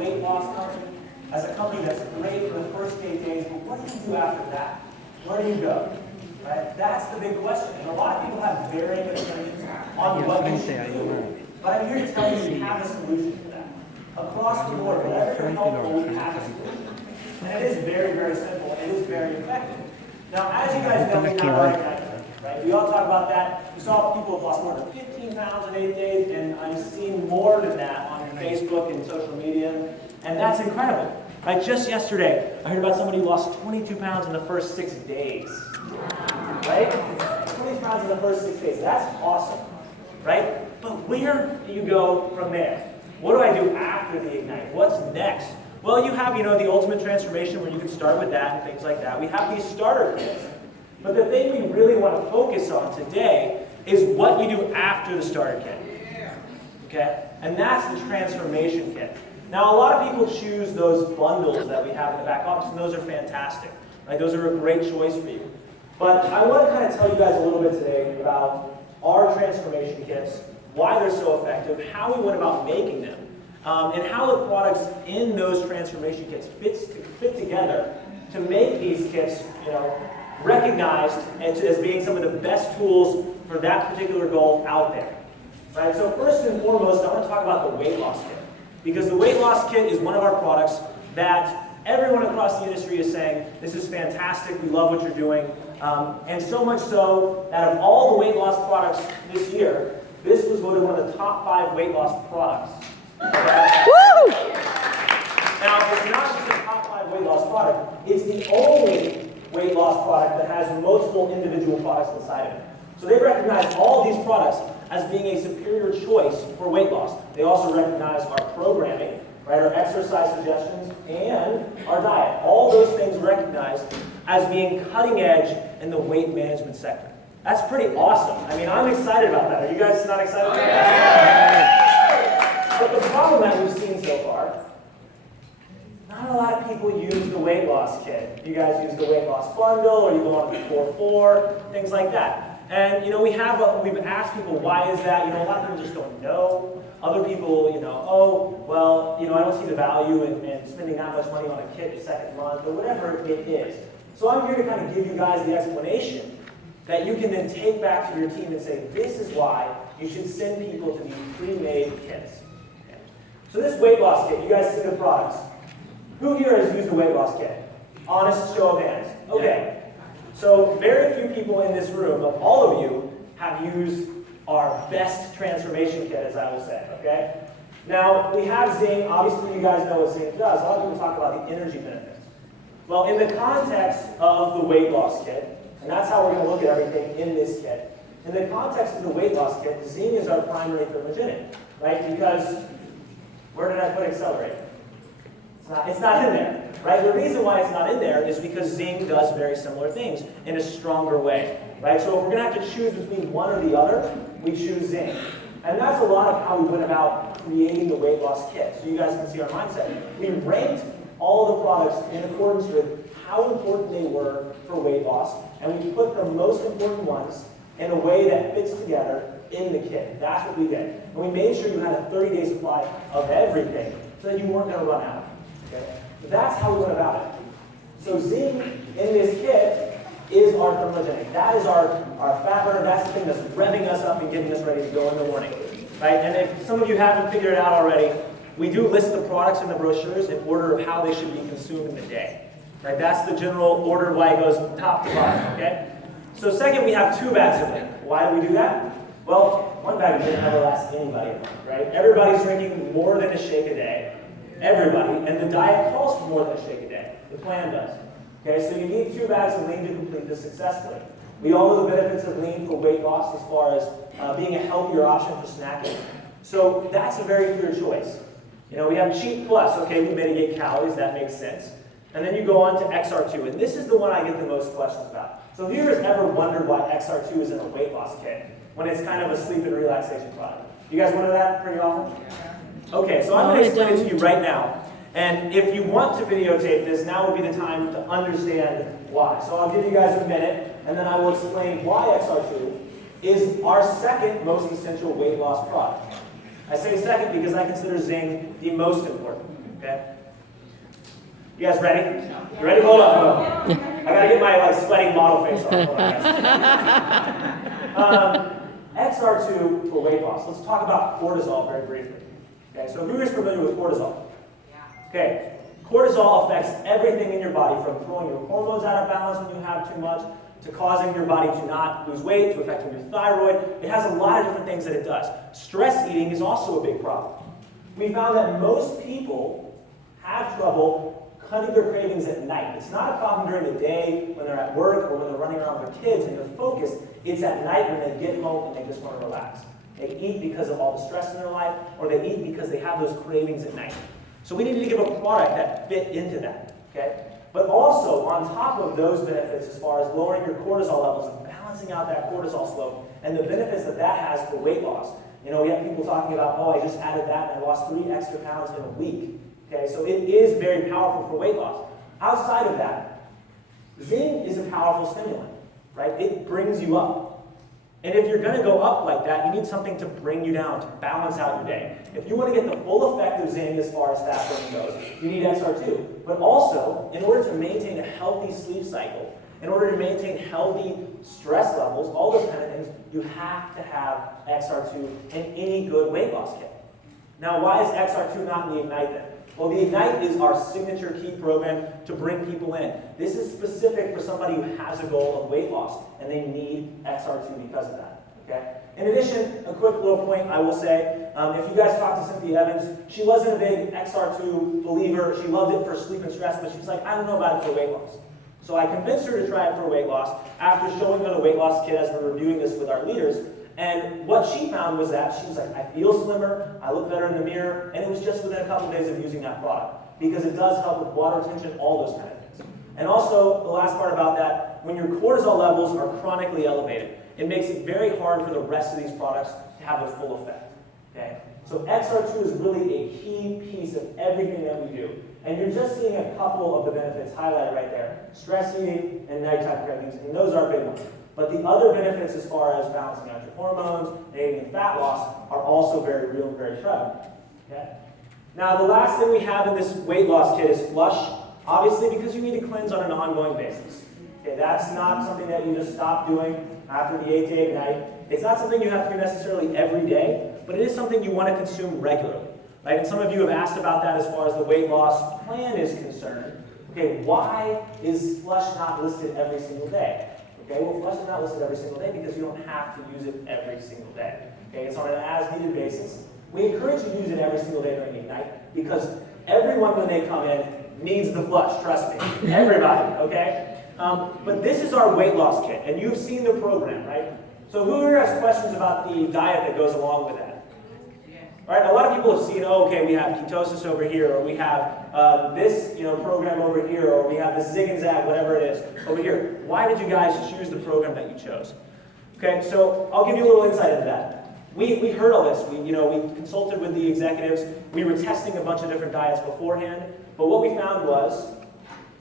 weight loss company, as a company that's great for the first 8 days, but what do you do after that? Where do you go? Right? That's the big question. And a lot of people have varying opinions on what you should do. But I'm here to tell you we have a solution for that. Across the board, whatever you're helpful, we have a solution. And it is very, very simple. It is very effective. Now, as you guys know, we have our Ignite, right? We all talk about that. We saw people have lost more than 15 pounds in 8 days, and I've seen more than that on Facebook and social media, and that's incredible. Right? Just yesterday, I heard about somebody who lost 22 pounds in the first 6 days. Right? 22 pounds in the first 6 days. That's awesome. Right? But where do you go from there? What do I do after the Ignite? What's next? Well, you have, the ultimate transformation where you can start with that and things like that. We have these starter kits. But the thing we really want to focus on today is what you do after the starter kit. Okay? And that's the transformation kit. Now, a lot of people choose those bundles that we have in the back office, and those are fantastic. Right? Those are a great choice for you. But I want to kind of tell you guys a little bit today about our transformation kits, why they're so effective, how we went about making them, and how the products in those transformation kits fit together to make these kits, recognized as being some of the best tools for that particular goal out there. Right? So first and foremost, I want to talk about the weight loss kit. Because the weight loss kit is one of our products that everyone across the industry is saying, this is fantastic, we love what you're doing. And so much so that of all the weight loss products this year, this was voted one of the top 5 weight loss products. Okay? Woo! Now, it's not just a top 5 weight loss product, it's the only weight loss product that has multiple individual products inside of it. So they recognize all these products as being a superior choice for weight loss. They also recognize our programming, right, our exercise suggestions, and our diet. All those things recognized as being cutting edge in the weight management sector. That's pretty awesome. I mean, I'm excited about that. Are you guys not excited about that? But the problem that we've seen so far, not a lot of people use the weight loss kit. You guys use the weight loss bundle, or you go on the 4-4, things like that. And we've asked people, why is that? A lot of people just don't know. Other people, I don't see the value in spending that much money on a kit the second month, or whatever it is. So I'm here to kind of give you guys the explanation that you can then take back to your team and say, this is why you should send people to these pre-made kits. Okay. So this weight loss kit, you guys see the products. Who here has used a weight loss kit? Honest show of hands. Okay. So very few people in this room, of all of you, have used our best transformation kit, as I will say, okay? Now, we have Zing. Obviously, you guys know what Zing does. A lot of people talk about the energy benefits. Well, in the context of the weight loss kit, and that's how we're going to look at everything in this kit, in the context of the weight loss kit, Zing is our primary thermogenic, right? Because, where did I put Accelerate? It's not in there, right? The reason why it's not in there is because Zing does very similar things in a stronger way, right? So if we're going to have to choose between one or the other, we choose Zing. And that's a lot of how we went about creating the weight loss kit. So you guys can see our mindset. We ranked all the products in accordance with how important they were for weight loss, and we put the most important ones in a way that fits together in the kit. That's what we did. And we made sure you had a 30-day supply of everything so that you weren't going to run out. Okay? That's how we went about it. So Zing in this kit is our thermogenic. That is our fat burner. That's the thing that's revving us up and getting us ready to go in the morning. Right? And if some of you haven't figured it out already, we do list the products in the brochures in order of how they should be consumed in the day. Right? That's the general order of why it goes top to bottom. Okay? So second, we have 2 bags of it. Why do we do that? Well, 1 bag of it never lasts anybody, right? Everybody's drinking more than a shake a day. Everybody. And the diet calls for more than a shake a day. The plan does. Okay, so you need 2 bags of lean to complete this successfully. We all know the benefits of lean for weight loss as far as being a healthier option for snacking. So that's a very clear choice. We have Cheat Plus. Okay, we mitigate calories. That makes sense. And then you go on to XR2. And this is the one I get the most questions about. So have you guys ever wondered why XR2 is in a weight loss kit when it's kind of a sleep and relaxation product? You guys wonder that pretty often? Okay, so I'm going to explain it to you right now. And if you want to videotape this, now would be the time to understand why. So I'll give you guys a minute, and then I will explain why XR2 is our second most essential weight loss product. I say second because I consider Zing the most important. Okay? You guys ready? You ready? Hold on. I gotta get my sweating model face on. Hold on, XR2 for weight loss. Let's talk about cortisol very briefly. Okay, so who is familiar with cortisol? Okay, cortisol affects everything in your body, from throwing your hormones out of balance when you have too much, to causing your body to not lose weight, to affecting your thyroid. It has a lot of different things that it does. Stress eating is also a big problem. We found that most people have trouble cutting their cravings at night. It's not a problem during the day when they're at work or when they're running around with their kids and they're focused. It's at night when they get home and they just want to relax. They eat because of all the stress in their life, or they eat because they have those cravings at night. So we needed to give a product that fit into that, okay? But also, on top of those benefits as far as lowering your cortisol levels and balancing out that cortisol slope and the benefits that that has for weight loss. You know, we have people talking about, oh, I just added that and I lost 3 extra pounds in a week. Okay, so it is very powerful for weight loss. Outside of that, Zing is a powerful stimulant, right? It brings you up. And if you're going to go up like that, you need something to bring you down, to balance out your day. If you want to get the full effect of Zing as far as fat burning goes, you need XR2. But also, in order to maintain a healthy sleep cycle, in order to maintain healthy stress levels, all those kind of things, you have to have XR2 in any good weight loss kit. Now, why is XR2 not in the Ignite then? Well, the Ignite is our signature key program to bring people in. This is specific for somebody who has a goal of weight loss, and they need XR2 because of that. Okay? In addition, a quick little point I will say, if you guys talk to Cynthia Evans, she wasn't a big XR2 believer. She loved it for sleep and stress, but she's like, I don't know about it for weight loss. So I convinced her to try it for weight loss after showing her the weight loss kit as we're reviewing this with our leaders. And what she found was that she was like, I feel slimmer, I look better in the mirror, and it was just within a couple of days of using that product, because it does help with water retention, all those kind of things. And also, the last part about that, when your cortisol levels are chronically elevated, it makes it very hard for the rest of these products to have their full effect. Okay? So XR2 is really a key piece of everything that we do. And you're just seeing a couple of the benefits highlighted right there. Stress eating and nighttime cravings, and those are big ones. But the other benefits as far as balancing out your hormones and aiding in fat loss are also very real and very prevalent. Okay? Now, the last thing we have in this weight loss kit is Flush, obviously because you need to cleanse on an ongoing basis. Okay, that's not something that you just stop doing after the 8-day Ignite. It's not something you have to do necessarily every day, but it is something you want to consume regularly. Right? And some of you have asked about that as far as the weight loss plan is concerned. Okay, why is Flush not listed every single day? Okay, well, Flush is not listed every single day because you don't have to use it every single day. Okay, it's on an as-needed basis. We encourage you to use it every single day during Ignite because everyone, when they come in, needs the Flush, trust me. Everybody, okay? But this is our weight loss kit, and you've seen the program, right? So who here has questions about the diet that goes along with that? Right? A lot of people have seen, oh, okay, we have ketosis over here, or we have this program over here, or we have this Zig and Zag, whatever it is, over here. Why did you guys choose the program that you chose? Okay, so I'll give you a little insight into that. We heard all this. We consulted with the executives. We were testing a bunch of different diets beforehand. But what we found was,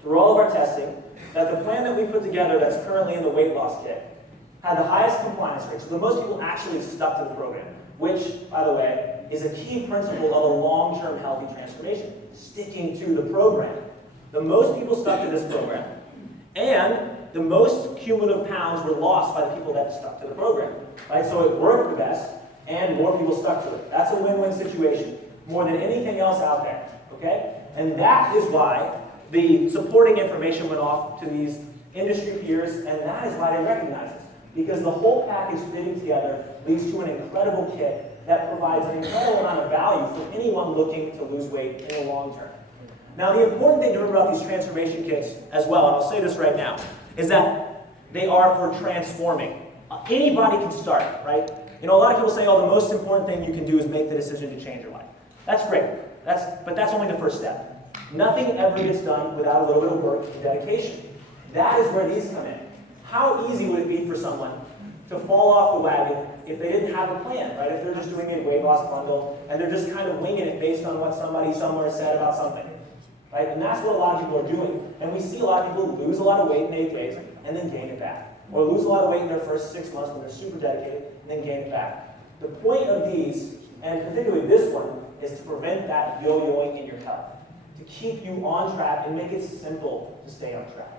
through all of our testing, that the plan that we put together that's currently in the weight loss kit had the highest compliance rate. So the most people actually stuck to the program, which, by the way, is a key principle of a long-term healthy transformation, sticking to the program. The most people stuck to this program, and the most cumulative pounds were lost by the people that stuck to the program. Right? So it worked the best, and more people stuck to it. That's a win-win situation, more than anything else out there. Okay? And that is why the supporting information went off to these industry peers, and that is why they recognize this. Because the whole package fitting together leads to an incredible kit that provides an incredible amount of value for anyone looking to lose weight in the long term. Now, the important thing to remember about these transformation kits as well, and I'll say this right now, is that they are for transforming. Anybody can start, right? A lot of people say, oh, the most important thing you can do is make the decision to change your life. That's great, but that's only the first step. Nothing ever gets done without a little bit of work and dedication. That is where these come in. How easy would it be for someone to fall off the wagon if they didn't have a plan, right? If they're just doing a weight loss bundle and they're just kind of winging it based on what somebody somewhere said about something, right? And that's what a lot of people are doing. And we see a lot of people lose a lot of weight in 8 days and then gain it back. Or lose a lot of weight in their first 6 months when they're super dedicated and then gain it back. The point of these, and particularly this one, is to prevent that yo-yoing in your health. to keep you on track and make it simple to stay on track.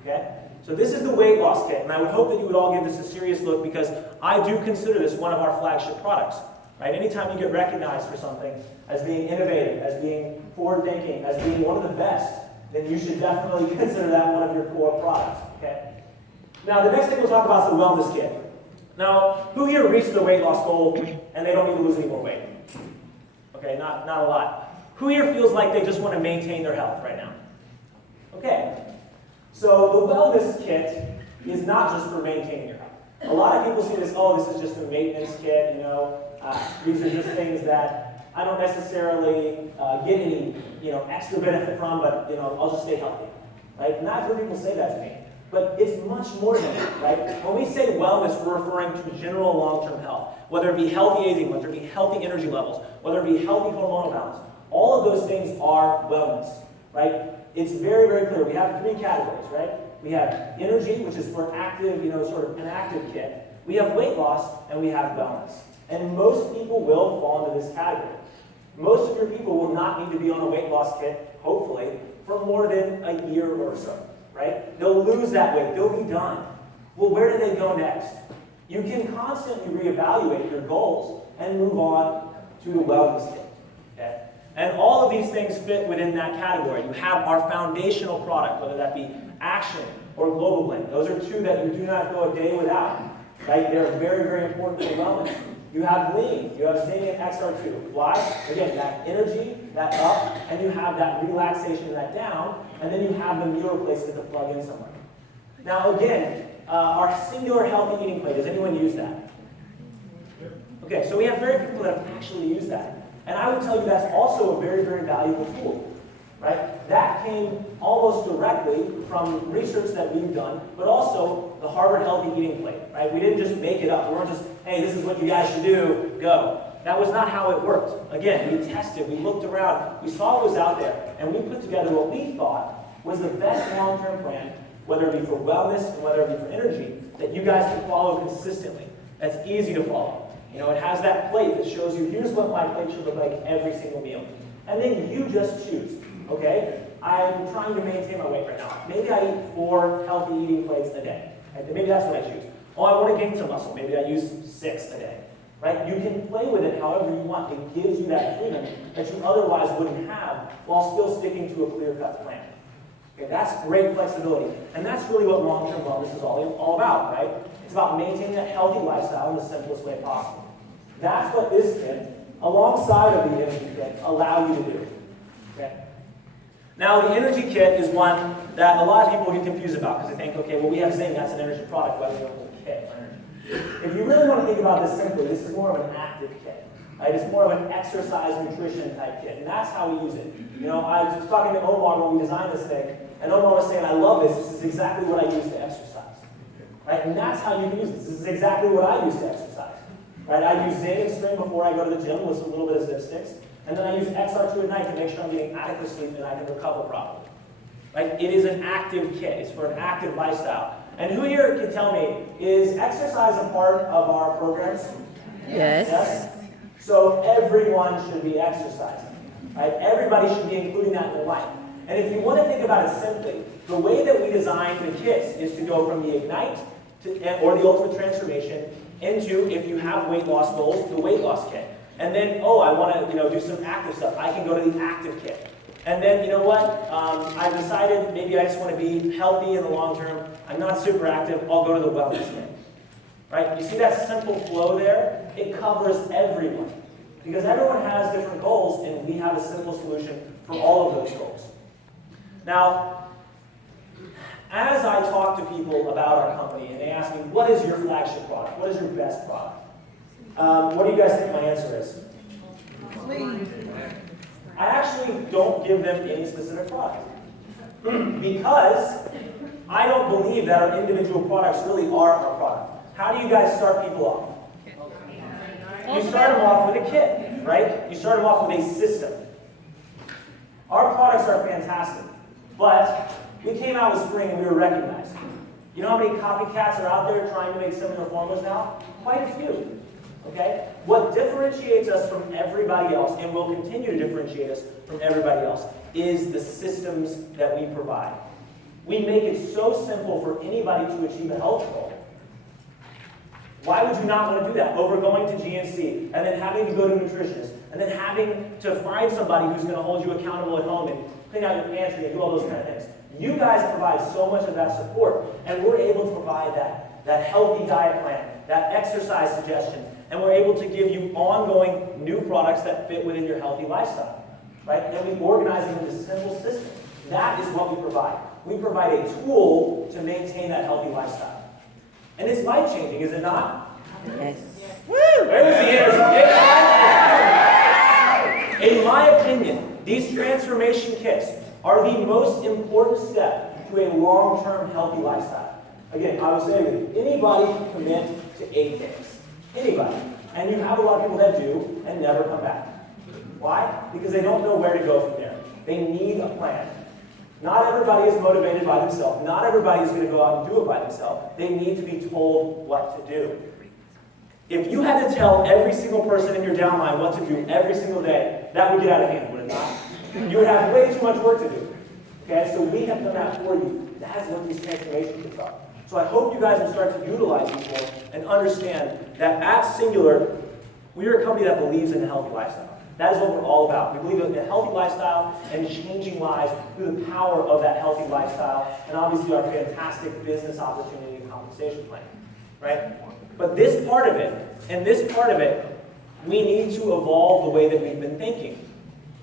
Okay? So this is the weight loss kit, and I would hope that you would all give this a serious look because I do consider this one of our flagship products. Right? Anytime you get recognized for something as being innovative, as being forward-thinking, as being one of the best, then you should definitely consider that one of your core products. Okay? Now, the next thing we'll talk about is the wellness kit. Now, who here reached their weight loss goal and they don't need to lose any more weight? Okay, not a lot. Who here feels like they just want to maintain their health right now? Okay. So the wellness kit is not just for maintaining your health. A lot of people see this, oh, this is just a maintenance kit, you know. These are just things that I don't necessarily get any, extra benefit from, but, I'll just stay healthy. Right? And I've heard people say that to me. But it's much more than that, right? When we say wellness, we're referring to general long-term health. Whether it be healthy aging, whether it be healthy energy levels, whether it be healthy hormonal balance. All of those things are wellness, right? It's very, very clear. We have three categories, right? We have energy, which is for active, sort of an active kit. We have weight loss, and we have wellness. And most people will fall into this category. Most of your people will not need to be on a weight loss kit, hopefully, for more than a year or so. Right? They'll lose that weight. They'll be done. Well, where do they go next? You can constantly reevaluate your goals and move on to the wellness kit. Okay? And all of these things fit within that category. You have our foundational product, whether that be Action or Global Blend. Those are two that you do not go a day without. Right? They're very, very important for wellness. You have Lean, you have Zing and XR2. Why? Again, that energy, that up, and you have that relaxation and that down, and then you have the meal replacement to plug in somewhere. Now again, our singular healthy eating plate, does anyone use that? Okay, so we have very few people that have actually used that. And I would tell you that's also a very, very valuable tool. Right? That came almost directly from research that we've done, but also the Harvard Healthy Eating Plate. Right? We didn't just make it up. We weren't just, hey, this is what you guys should do, go. That was not how it worked. Again, we tested, we looked around, we saw what was out there, and we put together what we thought was the best long-term plan, whether it be for wellness and whether it be for energy, that you guys can follow consistently. That's easy to follow. It has that plate that shows you, here's what my plate should look like every single meal. And then you just choose. Okay, I'm trying to maintain my weight right now. Maybe I eat 4 healthy eating plates a day. Right? Maybe that's what I choose. Oh, I want to gain some muscle. Maybe I use 6 a day. Right? You can play with it however you want. It gives you that freedom that you otherwise wouldn't have while still sticking to a clear-cut plan. Okay, that's great flexibility. And that's really what long-term wellness is all about, right? It's about maintaining a healthy lifestyle in the simplest way possible. That's what this kit, alongside of the energy kit, allow you to do. Okay? Now, the energy kit is one that a lot of people get confused about because they think, okay, well, we have Zing, that's an energy product, why do we have a whole kit for energy? If you really want to think about this simply, this is more of an active kit. Right? It's more of an exercise nutrition type kit, and that's how we use it. I was talking to Omar when we designed this thing, and Omar was saying, I love this. This is exactly what I use to exercise. Right? And that's how you can use this. This is exactly what I use to exercise. Right? I use Zing and String before I go to the gym with a little bit of Zip Sticks. And then I use XR2 at night to make sure I'm getting adequate sleep and I can recover properly. Right? It is an active kit. It's for an active lifestyle. And who here can tell me, is exercise a part of our programs? Yes? So everyone should be exercising. Right? Everybody should be including that in their life. And if you want to think about it simply, the way that we designed the kits is to go from the Ignite or the Ultimate Transformation into, if you have weight loss goals, the weight loss kit. And then, I want to do some active stuff. I can go to the active kit. And then, you know what? I've decided maybe I just want to be healthy in the long term. I'm not super active. I'll go to the wellness kit. Right? You see that simple flow there? It covers everyone. Because everyone has different goals, and we have a simple solution for all of those goals. Now, as I talk to people about our company, and they ask me, what is your flagship product? What is your best product? What do you guys think my answer is? I actually don't give them any specific product. Because I don't believe that our individual products really are our product. How do you guys start people off? You start them off with a kit, right? You start them off with a system. Our products are fantastic, but we came out with Spring and we were recognized. You know how many copycats are out there trying to make similar formulas now? Quite a few. Okay? What differentiates us from everybody else, and will continue to differentiate us from everybody else, is the systems that we provide. We make it so simple for anybody to achieve a health goal. Why would you not want to do that? Over going to GNC, and then having to go to a nutritionist, and then having to find somebody who's going to hold you accountable at home and clean out your pantry and do all those kind of things. You guys provide so much of that support, and we're able to provide that healthy diet plan, that exercise suggestion, and we're able to give you ongoing new products that fit within your healthy lifestyle, right? And we organize them into simple systems. That is what we provide. We provide a tool to maintain that healthy lifestyle. And it's life-changing, is it not? Yes. Woo! There's the answer. In my opinion, these transformation kits are the most important step to a long-term healthy lifestyle. Again, I would say that anybody can commit to 8 days. Anybody. And you have a lot of people that do and never come back. Why? Because they don't know where to go from there. They need a plan. Not everybody is motivated by themselves. Not everybody is going to go out and do it by themselves. They need to be told what to do. If you had to tell every single person in your downline what to do every single day, that would get out of hand, would it not? You would have way too much work to do. Okay, so we have done that for you. That is what these transformation kits are. So I hope you guys will start to utilize these more and understand that at Singular, we are a company that believes in a healthy lifestyle. That is what we're all about. We believe in a healthy lifestyle and changing lives through the power of that healthy lifestyle, and obviously our fantastic business opportunity and compensation plan, right? But this part of it, we need to evolve the way that we've been thinking.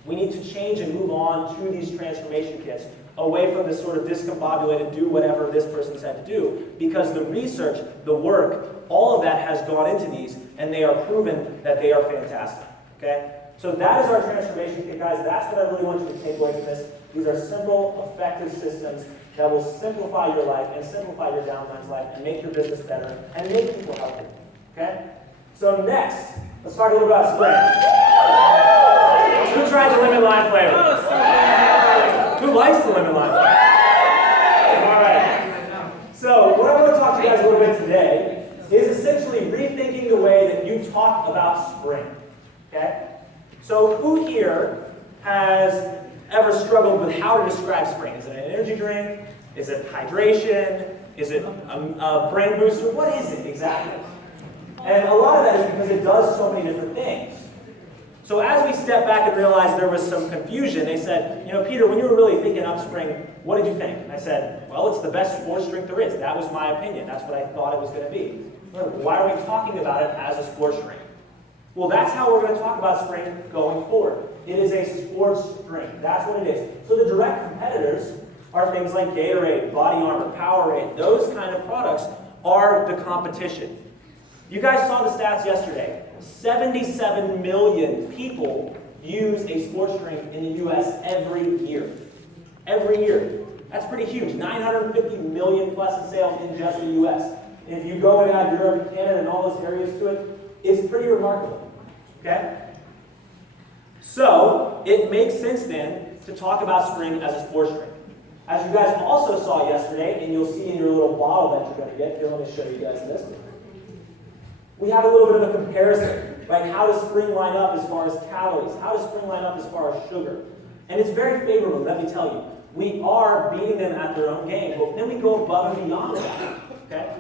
We need to change and move on to these transformation kits, away from this sort of discombobulated, do whatever this person said to do, because the research, the work, all of that has gone into these, and they are proven that they are fantastic, okay? So that is our transformation kit, guys. That's what I really want you to take away from this. These are simple, effective systems that will simplify your life and simplify your downline's life and make your business better and make people healthy. Okay? So next, let's talk a little about spring. Who tried the lemon lime flavor? Who likes the lemon lime flavor? All right. So what I want to talk to you guys a little bit today is essentially rethinking the way that you talk about spring. Okay? So who here has ever struggled with how to describe spring? Is it an energy drink? Is it hydration? Is it a brain booster? What is it exactly? And a lot of that is because it does so many different things. So as we step back and realized there was some confusion, they said, you know, Peter, when you were really thinking up spring, what did you think? And I said, well, it's the best sports drink there is. That was my opinion. That's what I thought it was going to be. Why are we talking about it as a sports drink? Well, that's how we're going to talk about spring going forward. It is a sports drink. That's what it is. So the direct competitors are things like Gatorade, Body Armor, Powerade. Those kind of products are the competition. You guys saw the stats yesterday. 77 million people use a sports drink in the U.S. every year. Every year. That's pretty huge. 950 million plus in sales in just the U.S. And if you go and add Europe and Canada and all those areas to it, it's pretty remarkable. Okay? So, it makes sense then to talk about spring as a sports drink. As you guys also saw yesterday, and you'll see in your little bottle that you're going to get, here, let me show you guys this. We have a little bit of a comparison, right? How does spring line up as far as calories? How does spring line up as far as sugar? And it's very favorable, let me tell you. We are beating them at their own game, but then we go above and beyond that, okay?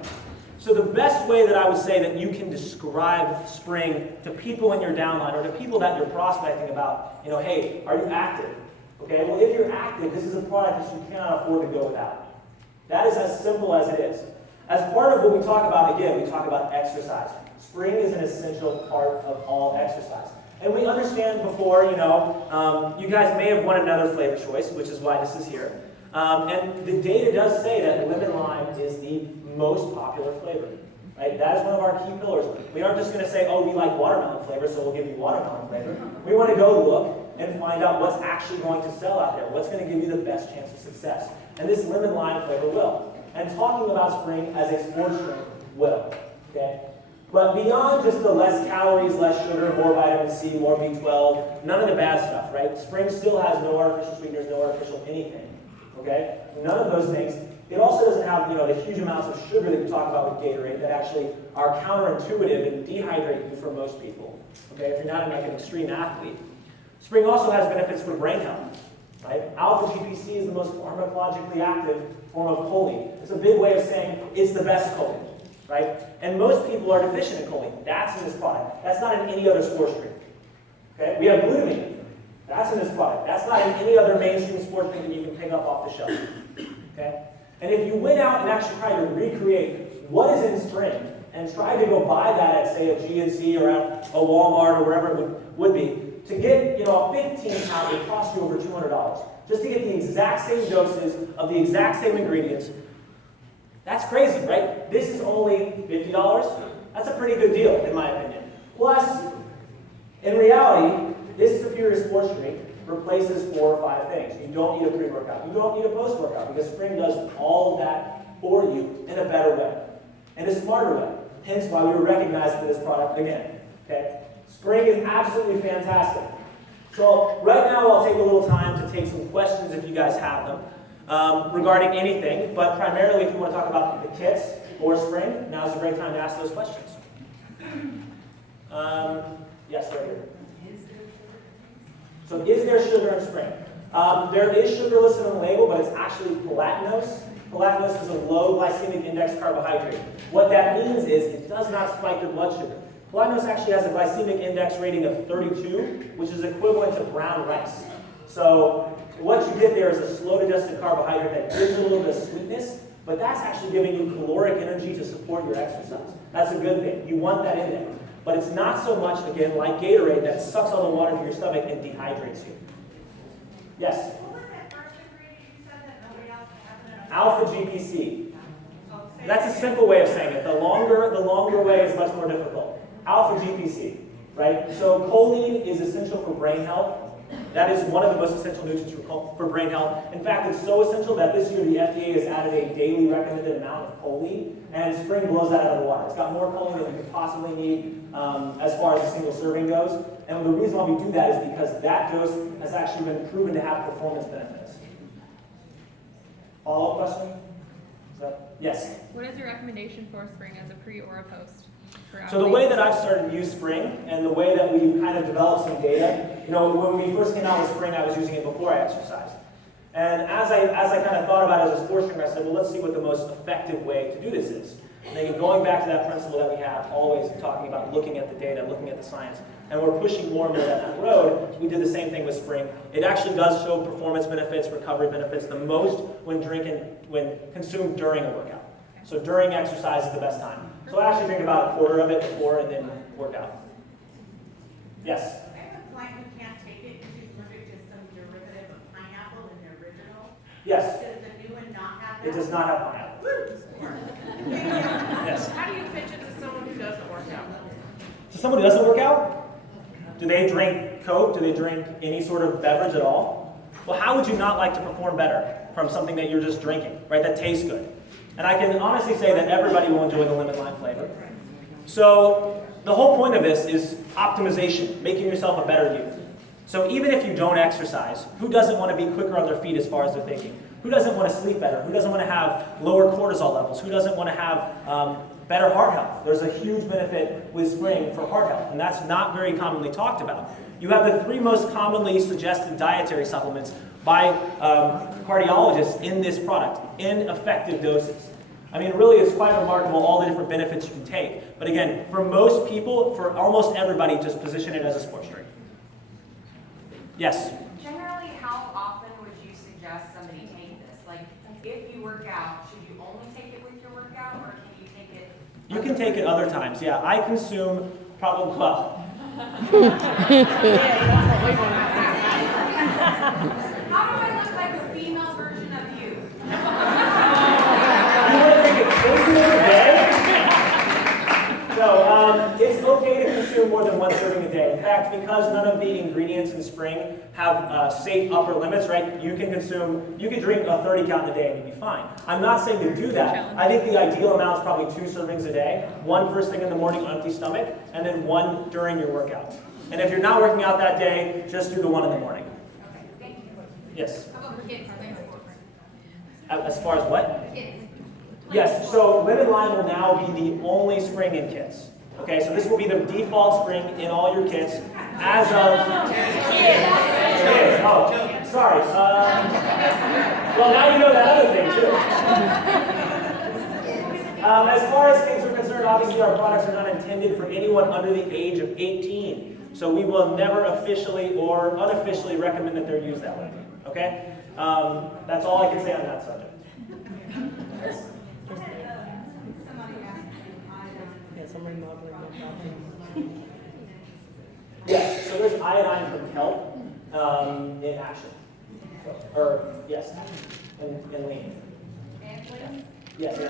So the best way that I would say that you can describe spring to people in your downline or to people that you're prospecting about, you know, hey, are you active? Okay, well, if you're active, this is a product that you cannot afford to go without. That is as simple as it is. As part of what we talk about, again, we talk about exercise. Spring is an essential part of all exercise. And we understand before, you know, you guys may have won another flavor choice, which is why this is here. And the data does say that lemon lime is the most popular flavor. Right? That is one of our key pillars. We aren't just going to say, oh, we like watermelon flavor, so we'll give you watermelon flavor. We want to go look and find out what's actually going to sell out there, what's going to give you the best chance of success. And this lemon lime flavor will. And talking about spring as a sports drink will. Okay? But beyond just the less calories, less sugar, more vitamin C, more B12, none of the bad stuff, right? Spring still has no artificial sweeteners, no artificial anything. Okay? None of those things. It also doesn't have, the huge amounts of sugar that you talk about with Gatorade that actually are counterintuitive and dehydrate you for most people. Okay? If you're not like an extreme athlete. Spring also has benefits for brain health. Right? Alpha GPC is the most pharmacologically active form of choline. It's a big way of saying it's the best choline. Right? And most people are deficient in choline. That's in this product. That's not in any other sports drink. Okay? We have glutamine. That's in this product. That's not in any other mainstream sports drink that you can pick up off the shelf. Okay? And if you went out and actually tried to recreate what is in spring and tried to go buy that at, say, a GNC or at a Walmart or wherever it would be, to get, a 15 pound would cost you over $200. Just to get the exact same doses of the exact same ingredients. That's crazy, right? This is only $50. That's a pretty good deal, in my opinion. Plus, in reality, this Superior Sports Drink replaces 4 or 5 things. You don't need a pre-workout. You don't need a post-workout because Spring does all of that for you in a better way, in a smarter way. Hence why we were recognized for this product again. Okay? Spring is absolutely fantastic. So right now I'll take a little time to take some questions if you guys have them regarding anything, but primarily if you want to talk about the kits or Spring, now's a great time to ask those questions. Yes, right here. So is there sugar in Spring? There is sugar listed on the label, but it's actually glutinose. Glutinose is a low glycemic index carbohydrate. What that means is it does not spike your blood sugar. Glutinose actually has a glycemic index rating of 32, which is equivalent to brown rice. So what you get there is a slow digested carbohydrate that gives you a little bit of sweetness, but that's actually giving you caloric energy to support your exercise. That's a good thing. You want that in there. But it's not so much, again, like Gatorade, that sucks all the water to your stomach and dehydrates you. Yes? What was that first ingredient you said that nobody else has? Alpha GPC. That's a simple way of saying it. The longer way is much more difficult. Alpha GPC, right? So choline is essential for brain health. That is one of the most essential nutrients for brain health. In fact, it's so essential that this year the FDA has added a daily recommended amount of choline, and Spring blows that out of the water. It's got more choline than you could possibly need as far as a single serving goes. And the reason why we do that is because that dose has actually been proven to have performance benefits. Follow-up question? Yes? What is your recommendation for Spring as a pre or a post? So the way that I've started to use Spring and the way that we've kind of developed some data, when we first came out with Spring, I was using it before I exercised. And as I kind of thought about it as a sports drinker, I said, well, let's see what the most effective way to do this is. And again, going back to that principle that we have, always talking about looking at the data, looking at the science, and we're pushing more and more down that road, we did the same thing with Spring. It actually does show performance benefits, recovery benefits, the most when consumed during a workout. So during exercise is the best time. So I actually drink about a quarter of it before and then work out. Yes? I have a client who can't take it because she's allergic to some derivative of pineapple in the original. Yes. Does the new one not have that? It does not have pineapple. Yes. How do you pitch it to someone who doesn't work out? So someone who doesn't work out, do they drink Coke? Do they drink any sort of beverage at all? Well, how would you not like to perform better from something that you're just drinking, right, that tastes good? And I can honestly say that everybody will enjoy the lemon lime flavor. So the whole point of this is optimization, making yourself a better you. So even if you don't exercise, who doesn't want to be quicker on their feet as far as they're thinking? Who doesn't want to sleep better? Who doesn't want to have lower cortisol levels? Who doesn't want to have better heart health? There's a huge benefit with Spring for heart health, and that's not very commonly talked about. You have the 3 most commonly suggested dietary supplements by cardiologists in this product, in effective doses. I mean, really, it's quite remarkable all the different benefits you can take. But again, for most people, for almost everybody, just position it as a sports drink. Yes? Generally, how often would you suggest somebody take this? Like, if you work out, should you only take it with your workout, or can you take it? You can take it other times, yeah. I consume probably, well. How do I look like a female version of you? You want to take it twice a day? So, it's okay to consume more than 1 serving a day. In fact, because none of the ingredients in Spring have safe upper limits, right? You can drink a 30 count in a day and you'd be fine. I'm not saying to do that. I think the ideal amount is probably 2 servings a day. 1 first thing in the morning on empty stomach, and then 1 during your workout. And if you're not working out that day, just do the 1 in the morning. Okay, thank you. Yes? How about for kids? As far as what? Yes, so lemon lime will now be the only spring in kits. Okay, so this will be the default spring in all your kits as of... It is. Oh, sorry. Well, now you know that other thing too. As far as kids are concerned, obviously our products are not intended for anyone under the age of 18. So we will never officially or unofficially recommend that they're used that way. Okay? That's all I can say on that subject. Yes, so there's iodine from kelp in action. Or, yes, in lean. Yes, in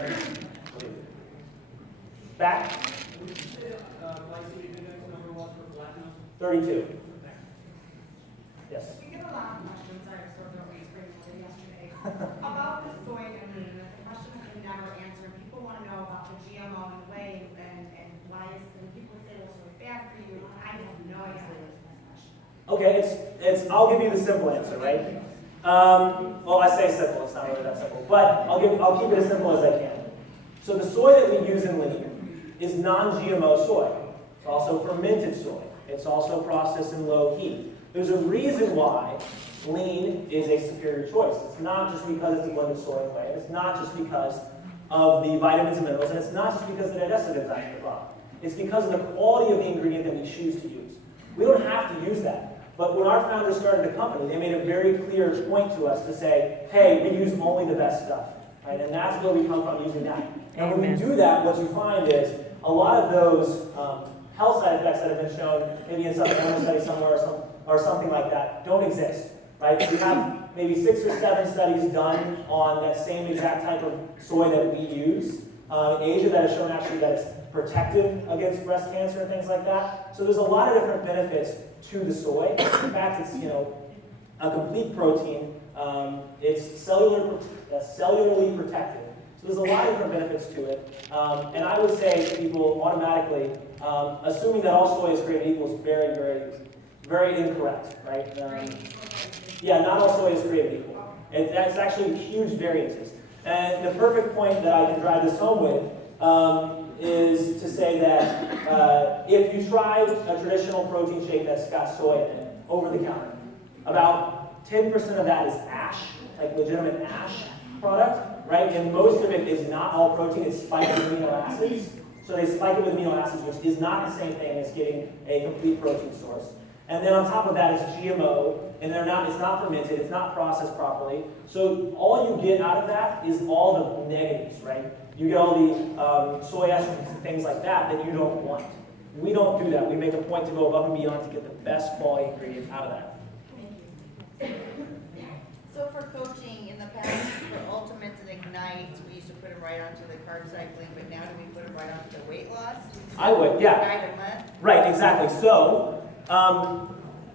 back. 32. Yes. We get a lot of questions, I was sort of grateful yesterday, about the soy and lean. It's a question we can never answer. People want to know about the GMO and whey and why is, and people say, well, soy bad for you. I have no idea. Okay, I'll give you the simple answer, right? Well, I say simple, it's not really that simple, but I'll keep it as simple as I can. So the soy that we use in lean is non-GMO soy. It's also fermented soy. It's also processed in low heat. There's a reason why lean is a superior choice. It's not just because it's a blended soy and whey. It's not just because of the vitamins and minerals, and it's not just because of the digestive enzymes involved. It's because of the quality of the ingredient that we choose to use. We don't have to use that. But when our founders started the company, they made a very clear point to us to say, hey, we use only the best stuff. Right? And that's where we come from, using that. And when we do that, what you find is a lot of those health side effects that have been shown, maybe in some animal study somewhere or something like that, don't exist. Right? We have maybe 6 or 7 studies done on that same exact type of soy that we use in Asia that has shown actually that it's protective against breast cancer and things like that. So there's a lot of different benefits to the soy. In fact, it's a complete protein. It's cellularly protective. So there's a lot of different benefits to it. And I would say to people automatically, assuming that all soy is created equal is very, very, very incorrect, right? Yeah, not all soy is created equal. That's actually huge variances. And the perfect point that I can drive this home with is to say that if you tried a traditional protein shake that's got soy in it, over the counter, about 10% of that is ash, like legitimate ash product, right? And most of it is not all protein, it's spiked with amino acids. So they spike it with amino acids, which is not the same thing as getting a complete protein source. And then on top of that is GMO, and it's not fermented, it's not processed properly. So all you get out of that is all the negatives, right? You get all the soy estrogens and things like that you don't want. We don't do that. We make a point to go above and beyond to get the best quality ingredients out of that. So for coaching, in the past, for Ultimates and Ignite, we used to put them right onto the carb cycling, but now do we put them right onto the weight loss? I would, yeah. Guide a month? Right, exactly. So,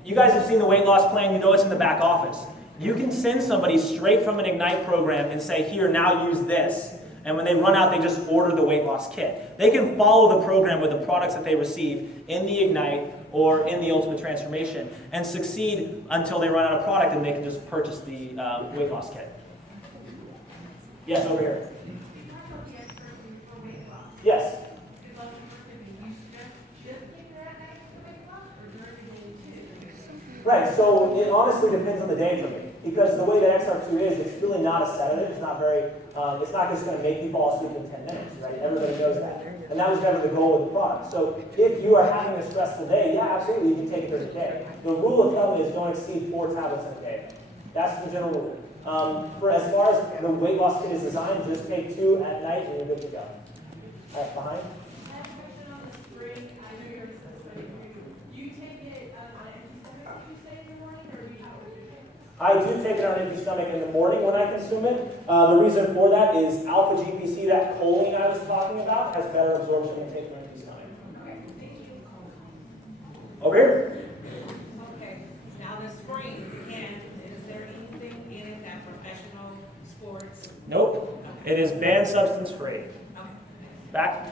you guys have seen the weight loss plan, you know it's in the back office. You can send somebody straight from an Ignite program and say, here, now use this. And when they run out, they just order the weight loss kit. They can follow the program with the products that they receive in the Ignite or in the Ultimate Transformation and succeed until they run out of product and they can just purchase the weight loss kit. Yes, over here. Yes. Right, so it honestly depends on the day for me. Because the way that XR2 is, it's really not a sedative. It's not just going to make you fall asleep in 10 minutes, right? Everybody knows that. And that was never the goal of the product. So if you are having a stressful day, yeah, absolutely, you can take it during the day. The rule of thumb is don't exceed 4 tablets in a day. That's the general rule. For as far as the weight loss kit is designed, just take 2 at night and you're good to go. All right, behind. I do take it on an empty stomach in the morning when I consume it. The reason for that is alpha GPC, that choline I was talking about, has better absorption than taking it on an empty stomach. Over here. Okay, now the spring, and is there anything in it that professional sports? Nope. It is banned substance free. Okay. Back.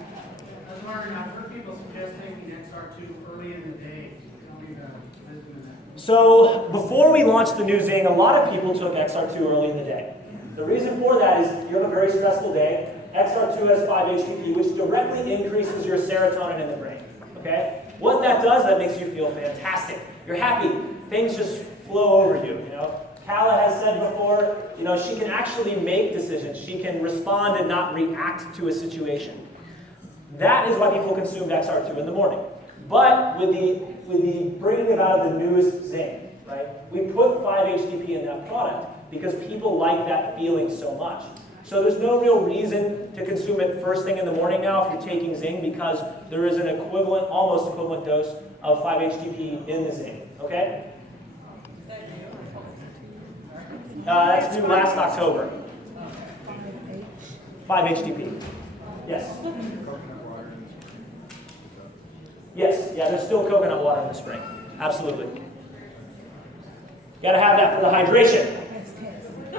As Martin, I've heard people suggest taking XR2 early in the day. Tell me the wisdom in that. So before we launched the new Zing, a lot of people took XR2 early in the day. The reason for that is you have a very stressful day. XR2 has 5-HTP, which directly increases your serotonin in the brain. Okay? What that does, that makes you feel fantastic. You're happy. Things just flow over you, you know? Kala has said before, you know, she can actually make decisions. She can respond and not react to a situation. That is why people consumed XR2 in the morning. But with the bringing it out of the newest Zing, right? We put 5-HTP in that product because people like that feeling so much. So there's no real reason to consume it first thing in the morning now if you're taking Zing, because there is an equivalent, almost equivalent dose of 5-HTP in the Zing, okay? That's new last October. 5-HTP. Yes. Yes, yeah, there's still coconut water in the spring. Absolutely. Gotta have that for the hydration. So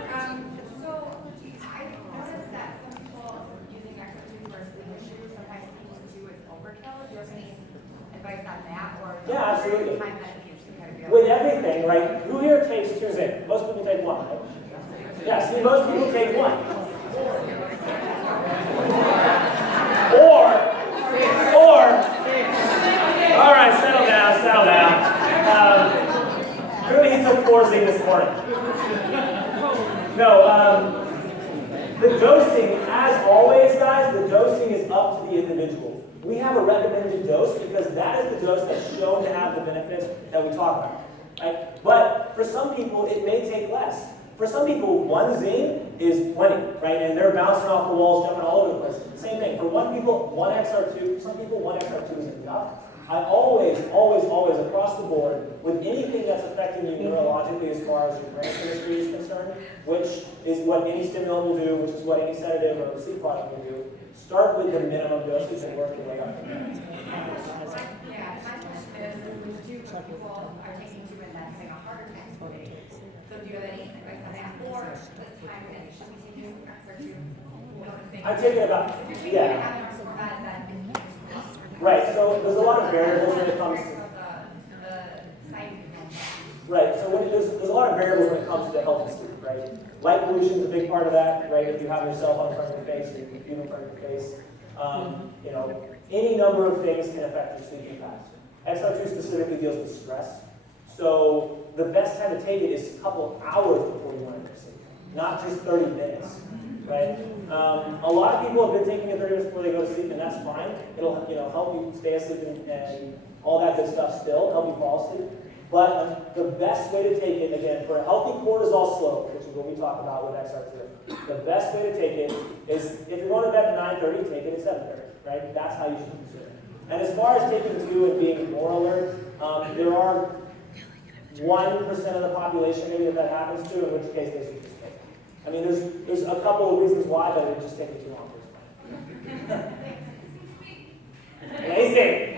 I noticed that some people using XR2 for sleep issues, sometimes people do it overkill. Do you have any advice on that, or? Yeah, absolutely. Time medication to kind of be able With everything, right? Who here takes 2 Zing? Most people take 1, right? Yeah, see, most people take 1. All right, settle down. Rudy took 4 Zing this morning. No, the dosing, as always, guys, the dosing is up to the individual. We have a recommended dose because that is the dose that's shown to have the benefits that we talk about, right? But for some people, it may take less. For some people, 1 Zing is plenty, right? And they're bouncing off the walls, jumping all over the place. Same thing. For one people, 1 XR2, some people, 1 XR2 is enough. I always, across the board, with anything that's affecting you neurologically as far as your brain chemistry is concerned, which is what any stimulant will do, which is what any sedative or sleep product will do, start with the minimum dosage and work your way up from there. Yeah, my question is, do people are taking too and that's having a heart attack today? So do you have any advice on that? Or the time that should we take you XR2? I take it about, If you're yeah. having a sore bad, then Right, so there's a lot of variables when it comes to, right, so there's a lot of variables when it comes to healthy sleep, right? Light pollution is a big part of that, right? If you have your cell phone in front of your face, or your computer in front of your face, you know, any number of things can affect your sleeping patterns. XR2 specifically deals with stress, so the best time to take it is a couple of hours before you want to go to sleep, not just 30 minutes. Right? A lot of people have been taking it 30 minutes before they go to sleep, and that's fine. It'll help you stay asleep and all that good stuff still, help you fall asleep. But the best way to take it, again, for a healthy cortisol slope, which is what we talk about with XR2, the best way to take it is, if you're going to bed at 9:30, take it at 7:30, right? That's how you should consume it. And as far as taking 2 and being more alert, there are 1% of the population maybe that happens to, in which case they should just take it. I mean, there's a couple of reasons why, but it would just take me too long to explain. Amazing.